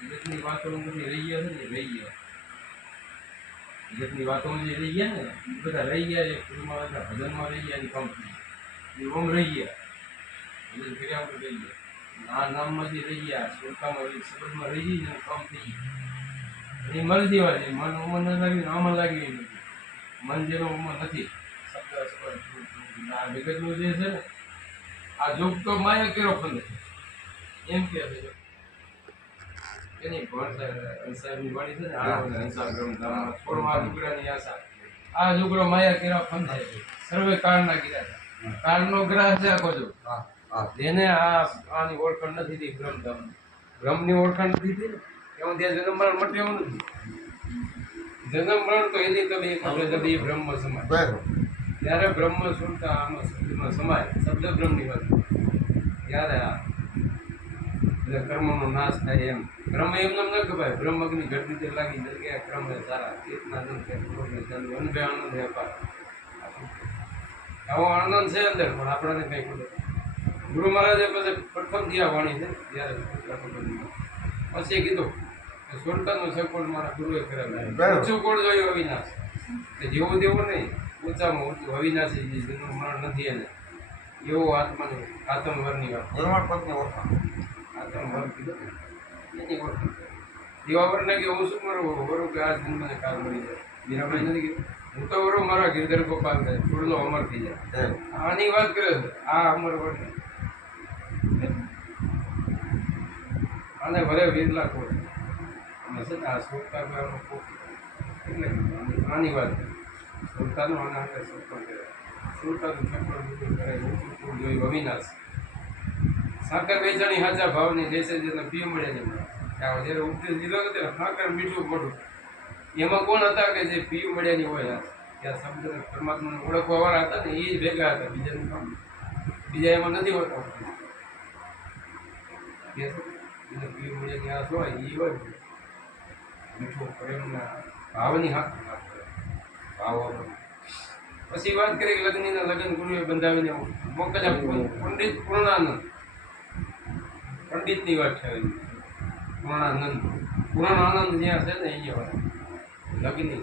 જગતની વાતો બધી રહી ગયા છે ને એ રહી ગયા જગતની વાતો જે રહી ગયા ને એ બધા રહી ગયા એ ગુરુમાં હતા ભજનમાં રહી ગયા એની કંપની એ ઓમ રહી ગયા ભજન કર્યા વગર રહી ગયા આ નામમાં જે રહી ગયા શ્લોકામાં રહી શબ્દમાં રહી ગઈ ને કામ થઈ ગયું એની મરજી વાળી મન ઉમર ન લાગ્યું ને આમાં લાગ્યું એ નથી મન જેનો ઉમર નથી શબ્દ સ્પર્શ આ વિગતનું જે છે ને આ જોગ તો માયા કેરો ફંદ છે એમ કે છે એની ભણ સાહેબની વાણી છે ને આ હંસા બ્રહ્મધામ છોડવા લુગડાની આશા. આ લુગડો માયા કેરા છે. સર્વે કાળના કીધા છે. કાળનો ગ્રહ છે આખો જો. હા હા. જેને આ આની ઓળખાણ નથી થઈ બ્રહ્મધામ બ્રહ્મની ઓળખાણ નથી થઈ ને એવું ત્યાં જન્મ મરણ મટે એવું નથી. જન્મ મરણ તો એની તમે જબી બ્રહ્મ સમાય ત્યારે બ્રહ્મ સુનતા આમાં શબ્દમાં સમાય શબ્દ બ્રહ્મની વાત. ત્યારે આ એટલે કર્મનો નાશ થાય એમ. ક્રમ એમ ન કહેવાય? બ્રહ્મગ્નિ ઘટની તે લાગી જગ્યા ક્રમ સારા. ચેતના જન છે ચાલુ અનભે આનંદ અપાર આવો આનંદ છે અંદર પણ આપણને કંઈ ખબર ગુરુ મહારાજે પછી પ્રથમ દિયા વાણી છે ત્યારે પછી કીધું કે સુરતાનો સપોર્ટ મારા ગુરુએ કરેલા. ઊંચું કોણ જોયું? અવિનાશ. કે જેવું તેવું નહીં ઊંચામાં ઊંચું અવિનાશી જે જન્મ મરણ નથી એને. એવો આત્માની આત્મવરની વાત પરમાર પત્ની ઓળખાણ. દીવાવરને કે હું શું મારું વરું કે આ જન્મને કાલ મળી જાય. મીરાબાઈ નથી કીધું. હું તો વરો મારા ગીરધર ગોપાલ થાય થોડો અમર થઈ જાય. આની વાત કરે છે. આ અમર વર્ણ આને ભલે વીરલા કોટ અને છે ને આ સુરતા એટલે આની- વાત સુરતાનું આના સુરતા સુરતાનું કરે ઊંચું અવિનાશ. સાકર વેચાણી હાજા ભાવની જૈસે જેને પી મળે ત્યાં જ્યારે ઉપદેશ દીધો હતો સાકર મીઠું મોઢું. એમાં કોણ હતા કે જે પી મળ્યાની હોય ત્યાં શબ્દ પરમાત્માને ઓળખવા વાળા હતા ને એ જ ભેગા હતા બીજાનું કામ. બીજા એમાં નથી હોતા પી મળ્યાની આસ હોય એ હોય. મીઠો પ્રેમના ભાવની હાથ ભાવ પછી વાત કરી લગ્નના લગ્ન ગુરુએ બંધાવીને મોકલ્યા. પંડિત પૂર્ણાનંદ. પંડિતની વાત છે. પૂર્ણાનંદ. પૂર્ણાનંદ જ્યાં છે ને અહીંયા હોય લગ્ની.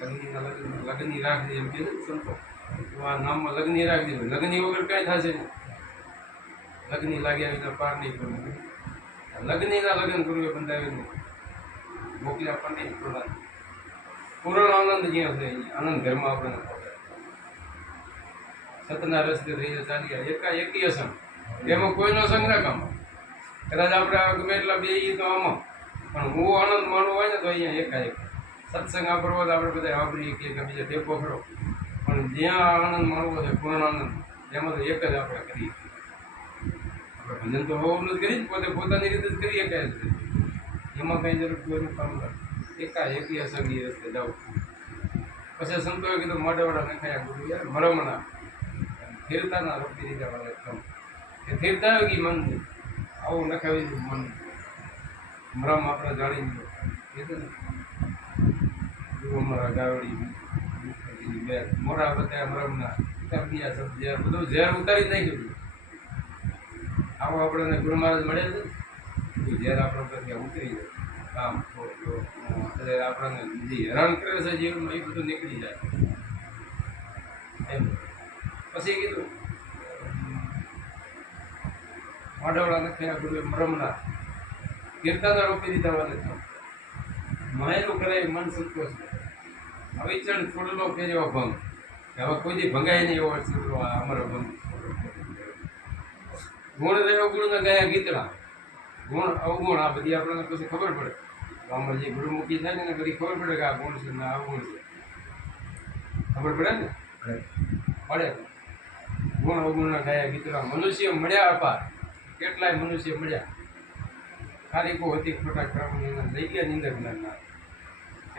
લગ્નીના લગ્ન, લગ્ની રાખી એમ કે સંતો. તો આ નામમાં લગ્ની રાખી દીધું લગ્ની વગર કાંઈ થશે નહીં. લગ્ની લાગ્યા વિના પાર નહીં કરવું લગ્નીના લગ્ન કરવું બંધાવી નહીં મોકલ્યા પંડિત પુરાણ પૂર્ણ આનંદ જ્યાં છે આનંદ ઘરમાં આપણને સતના રસ્તે રહીને ચાલી ગયા એકા એકી અસંગ એમાં કોઈનો સંગ ના કામ કદાચ આપણે ગમે એટલા બે તો આમાં. પણ હું આનંદ માણવો હોય ને તો અહીંયા એકાએક. સત્સંગ આપણો તો આપણે બધા વાપરીએ કે બીજા ટેપો ખરો. પણ જ્યાં આનંદ માણવો છે, પૂર્ણ આનંદ, એમાં તો એક જ આપણે કરીએ. આપણે ભજન તો હોવું જ કરી પોતે પોતાની રીતે જ કરીએ કાંઈ એમાં કંઈ જરૂર કોઈનું કામ નથી. એકા એકી અસંગી રસ્તે જાઉં પછી સંતોએ કીધું મોઢાવાળા નખાયા ગુરુ યાર મરમણા ફેરતાના રોકી દીધા વાળા એકદમ એ ફેરતા મન આવું નખાવી દીધું મન. મરમ આપણે જાણી લીધો. કીધું અમારા ગાવડી બે મોરા બધા મરમના બીજા શબ્દ ઝેર બધું નાખ્યું આવો આપણને ગુરુ મહારાજ ઝેર આપણો પછી ઉતરી જાય. એટલે આપણને જે હેરાન કરે છે જીવનમાં, એ બધું નીકળી જાય. એમ. પછી કીધું માડવડા નખ્યા ગુરુએ મરમના કીર્તન રોપી દીધા વાલે માયલું કરે એ મન સંતોષ અવિચરણ છોડલો ફેરવો ભંગ? હવે કોઈ ભંગાય નહીં એવો છોડલો આ અમારો ભંગ. ગુણ રહ્યો ગુણ ગયા ગીતડા. ગુણ અવગુણ આ બધી આપણને પછી ખબર પડે. ગામમાં જે ગુરુમુખી થાય ને એને બધી ખબર પડે કે આ ગુણ છે ને આ અવગુણ છે. ખબર પડે ને? પડે. ગુણ અવગુણના ગયા ગીતડા. મનુષ્ય મળ્યા અપાર. કેટલાય મનુષ્ય મળ્યા. તારીખો હતી ખોટા ક્રમ લઈ ગયા નિંદક ના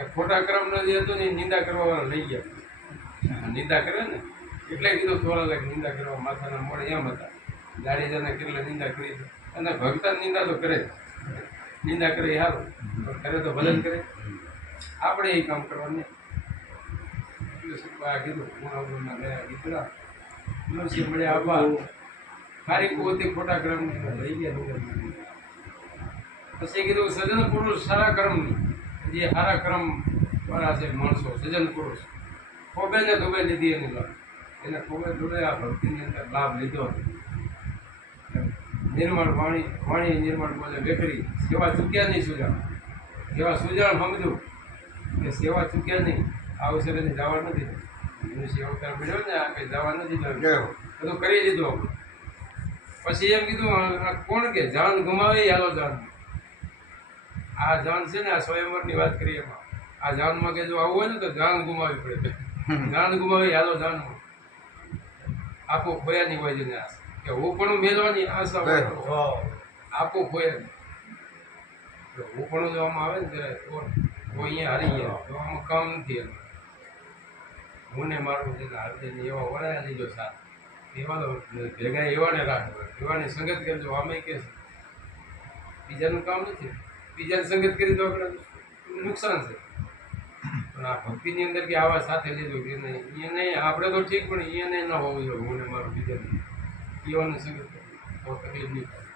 એ ખોટા ક્રમ જે હતો ને નિંદા કરવાવાળા લઈ ગયા. નિંદા કરે ને? એટલે કીધું થોડા લાખ નિંદા કરવા માથાના મોડે એમ હતા. જાડેજાને કેટલા નિંદા કરી અને ભક્તા નિંદા તો કરે નિંદા કરે સારું. પણ કરે તો ભજન કરે. આપણે એ કામ કરવાનું નહીં. કીધું મનુષ્ય મળ્યા આપવા. ખારી પોતે ખોટા ક્રમ લઈ ગયા પછી કીધું સજન પુરુષ સારા કર્મ જે સારા કર્મ વાળા છે માણસો સજન પુરુષ. ખોબે ને ધોબે લીધી એની લાભ એને ખોબે ધોબે આ ભક્તિની અંદર લાભ લીધો. નિર્મળ વાણી વાણી નિર્મળ બોલે વેકરી સેવા ચૂક્યા નહીં સુજાણ. સેવા સુજાણ સમજો કે સેવા ચૂક્યા નહીં. આ અવસરે એને જવા નથી એનું સેવા અવતાર મળ્યો ને આ કંઈ જવા નથી. બધું કરી દીધું પછી એમ કીધું કોણ કે? જાન ગુમાવે હાલો જાન. આ જાન છે ને આ સ્વયંવરની વાત કરીએ એમાં. આ જાનમાં કે જો આવું હોય ને તો જાન ગુમાવી પડે. જાન ગુમાવી હાલો જાનમાં આખું ખોયાની હોય છે આશા કે હું પણ મેળવાની આશા હોય આખું ખોયા. જો હું પણ જો આમાં આવે ને ત્યારે અહીંયા હારી ગયા. તો આમાં કામ નથી એનું. હું ને મારું છે એવા હારી એવા વળાયા લીધો સાથ. ભેગા એવાને રાખો એવાની સંગત કરજો અમે કે બીજાનું કામ નથી. બીજાની સંગત કરી તો આપણે. નુકસાન છે. પણ આ ભક્તિની અંદર કે આવા સાથે લીધો કે નહીં એ નહીં, આપણે તો ઠીક, પણ એ નહીં ન હોવું જોઈએ, હું ને મારું બીજાને. એવાની સંગત તકલીફ નહીં થાય.